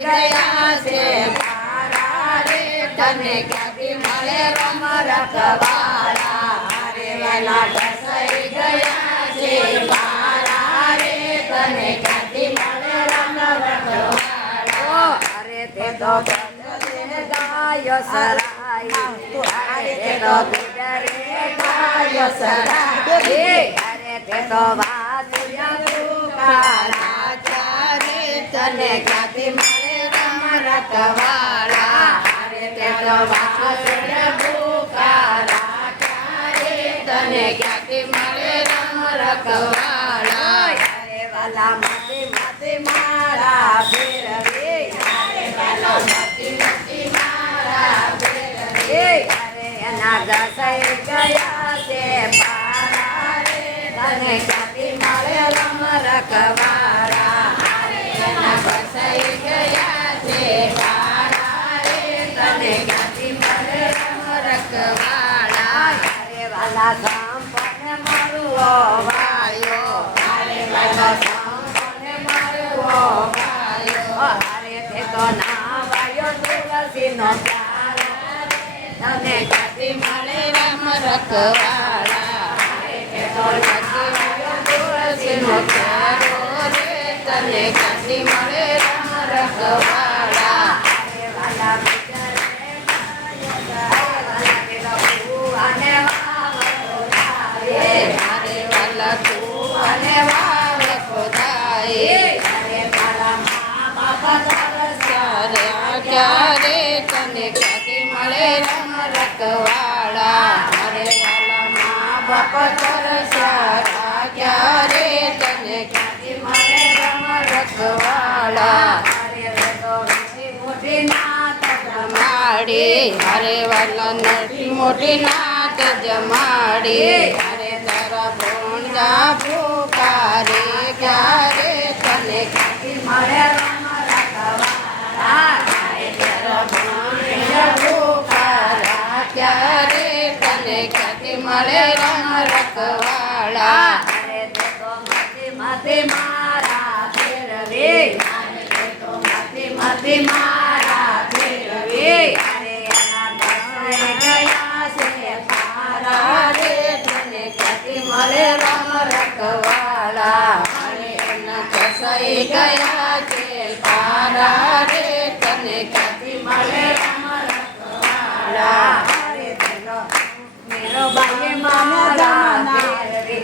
ગયા છે તારા રે તને ક્યાંથી મળે રમ રખવાળા રે વેલા ઘસાઈ ગયા છે તારા રે તને ક્યાંથી મળે રમ રખવાળા અરે તે તો ગાયો સરાય અરે તે તો ગાયો સરાય અરે તે તો વાસુયા પુકારા ચારે તને ક્યાંથી મળે રમ રખવાળા અરે તે તો વાસુયા પુકારા ચારે તને ક્યાંથી મળે રમ રખવાળા અરે વાલા માતે માતે મારા ફેરવે અરે વાલા માતે માતે મારા ફેરવે અરે એના ઘસાઈ ગયા છે પારા રે તને ક્યાંથી મળે રમ રખવાળા અરે એના ઘસાઈ ગયા છે પારા રે તને ક્યાંથી મળે રમ રખવાળા અરે વાલા સંપને મળવો વાયો અરે વાલા સંપને મળવો વાયો અરે તે તો ના વાયો તુલસીનો પ્યારો તને ક્યાંથી મળે રમ રખવાળા અરે તે તો ના વાયો તુલસીનો પ્યારો રે તને ક્યાંથી મળે રમ રખવાળા અરે વાલા અને અરે વાલા તું અને વાવ ખોદાય અરે મારા મા બાપા તરસ્યા ક્યારે તને ક્યાંથી મળે રમ રખવાળા અરે વાલા મા બાપા તરસ્યા ક્યારે તને ક્યાંથી મળે રમ રખવાળા અરે તો મોટી નાત જમાડી અરે વાલા નટી મોટી નાત જમાડી અરે તારા ભોંડા પુકારે ક્યારે તને ક્યાંથી મળે રમ રખવાળા અરે તારા ભોંડા પુકારા ક્યારે તને ક્યાંથી મળે રમ રખવાળા અરે તે તો માથે માથે મારા ફેરવે અરે તે તો માથે માથે મારા ફેરવે અરે એના ઘસાઈ ગયા છે પારા રે તને ક્યાંથી મળે રમ રખવાળા અરે એના ઘસાઈ ગયા છે પારા રે તને ક્યાંથી મળે રમ રખવાળા અરે તેનો મેરો ભાઈએ મારા ફેરવે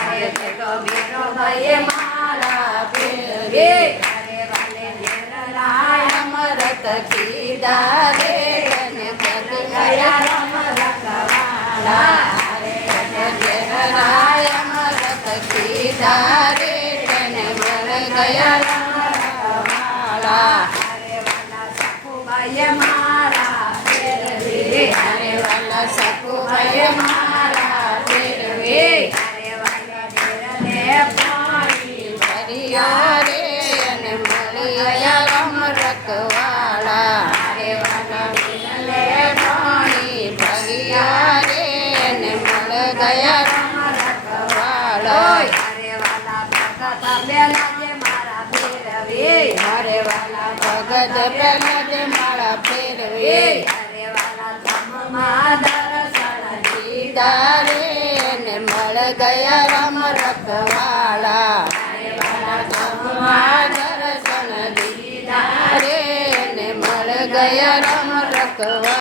અરે તેનો મેરો ભાઈએ મારા ફેરવે અરે વાલે નિર્લાય અમરત કીધા રે તને ક્યાંથી ગયા રમ રખવાળા અરે તને નિર્લાય અમરત કીધા રે તને મર ગયા રમ રખવાળા અરે વાલા સખુબાઈએ મારા ફેરવે અરે વાલા સખુબાઈએ મારા ફેરવે અરે વાલા દેરને પાણી ભર્યા રે અને મળી ગયા રમ રખવાળા અરે વાલા દેરને પાણી ભર્યા રે અને મળ ગયા રમ રખવાળા અરે વાલા ભગત પેલા જે મારા ફેરવે અરે વાલા ભગત પેલા જે મારા ફેરવે અરે વાલા ધમમાં દર્શન દીધા રે અને મળ ગયા રમ રખવાળા અરે વાલા ધમમાં દર્શન દીધા રે અને મળ ગયા રમ રખવાળા